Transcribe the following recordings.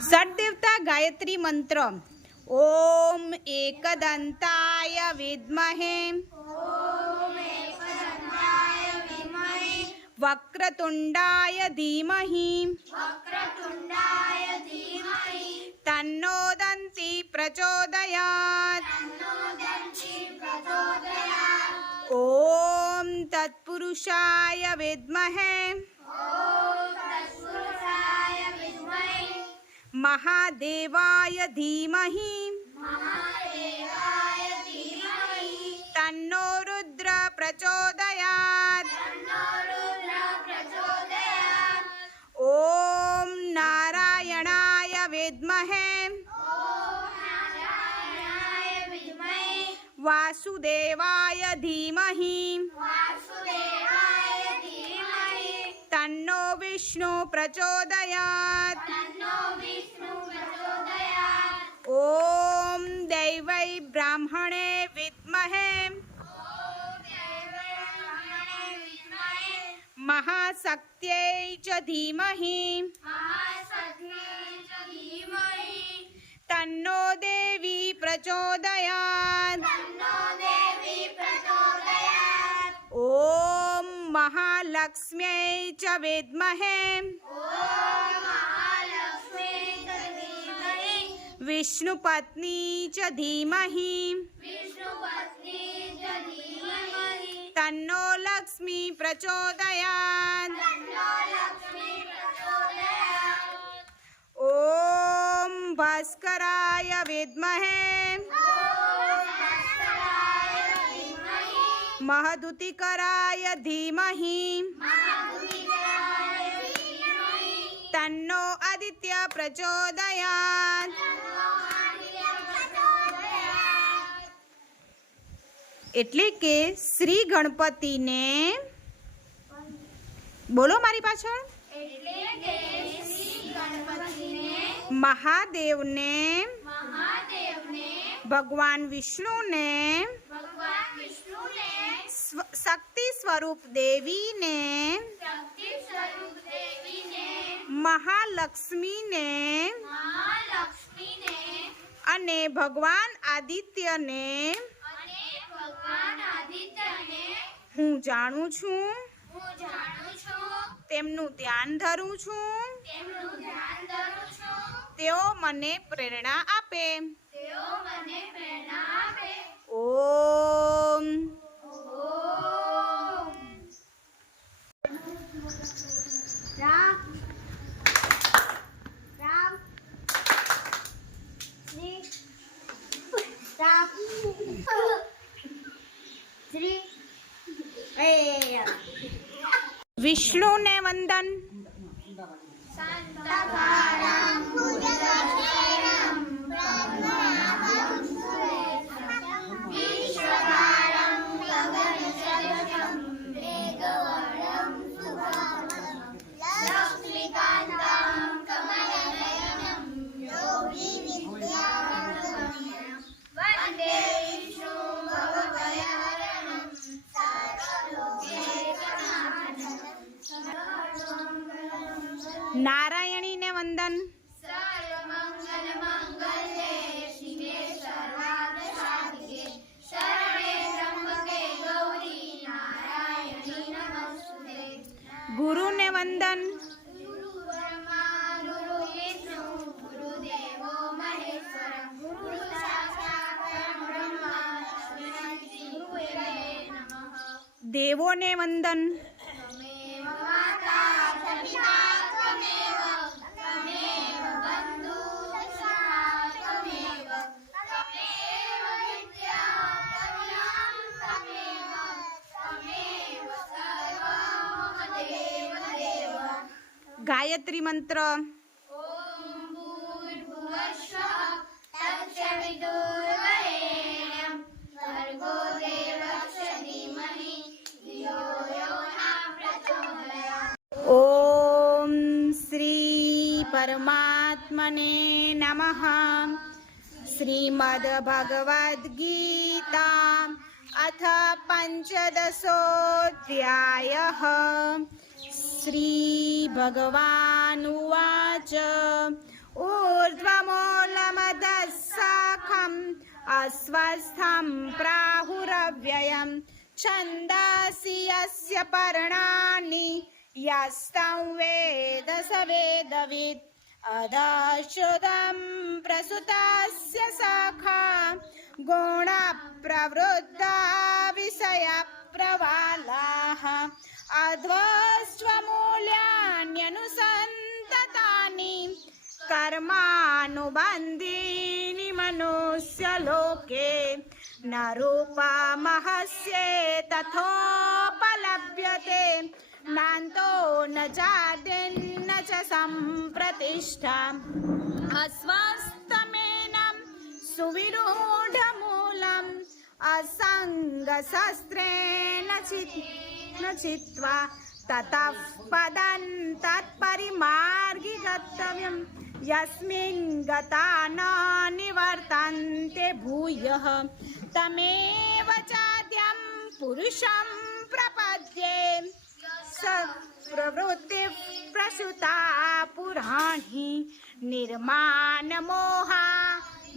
षड्देवता गायत्री मंत्र। ओम एकदंताय विद्महे वक्रतुंडाय धीमहि तन्नो दन्ति प्रचोदयात्। ओम तत्पुरुषाय विद्महे महादेवाय धीमहि तन्नो रुद्र प्रचोदयात्। ओम नारायणाय विद्महे वासुदेवाय धीमहि तन्नो विष्णु प्रचोदयात्। ओम दैवै ब्राह्मणे विद्महे महाशक्त्यै च धीमहि तन्नो देवी प्रचोदयात्। ओम महालक्ष्म्यै च विद्महे विष्णुपत्नी च धीमहि तन्नो लक्ष्मी प्रचोदयात्। ओम भास्कराय विद्महे महदुतिकराय धीमहि तन्नो आदित्य प्रचोदयात्। એટલે કે શ્રી ગણપતિને બોલો મારી પાછળ મહાદેવને ભગવાન વિષ્ણુને શક્તિ સ્વરૂપ દેવીને મહાલક્ષ્મીને અને ભગવાન આદિત્યને હું જાણું છું, તેમનું ધ્યાન ધરું છું, તેઓ મને પ્રેરણા આપે। ઓમ विष्णु ने वंदन। नारायणी ने वंदन। गुरु ने वंदन। देवों ने वंदन। गायत्री मंत्र। ओम श्री परमात्मने नमः। श्रीमद्भगवद्गीता अथ पंचदशोऽध्यायः। श्री भगवानुवाच। ओ अस्वस्थं प्राहुरव्ययं छन्दांसि यस्य पर्णानि यस्तं वेद स वेदवित् अधश्रुतं प्रसुतस्य सखा गुणप्रवृद्धा विषयप्रवालाः अध्वस्त्वमूल्यान्यनुसन्ततानि कर्मानुबन्धीनि मनुष्यलोके न रूपमहस्ये तथोपलभ्यते नान्तो न जातिर्न च सम्प्रतिष्ठा अस्वस्थमेनं सुविरूढमूलम् असङ्गशस्त्रेण चित्वा ततः पदं तत्परिमार्गि गन्तव्यं यस्मिन् गता न निवर्तन्ते भूयः तमेव चाद्यं पुरुषं प्रपद्ये स प्रवृत्तिः प्रसुता पुराणी निर्माणमोहा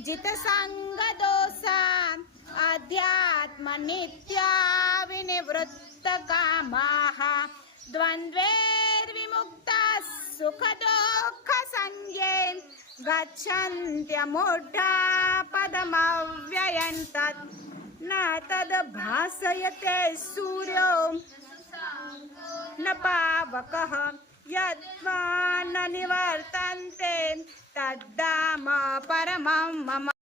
जितसङ्गदोषा अध्यात्मनित्या विनिवृत्तकामाः द्वन्द्वैर्विमुक्ताः सुखदुःखसंज्ञे गच्छन्त्यमूढा पदमव्ययं तत् न तद्भासयते सूर्यो न पावकः यद्वा न निवर्तन्ते तद्धाम परमं मम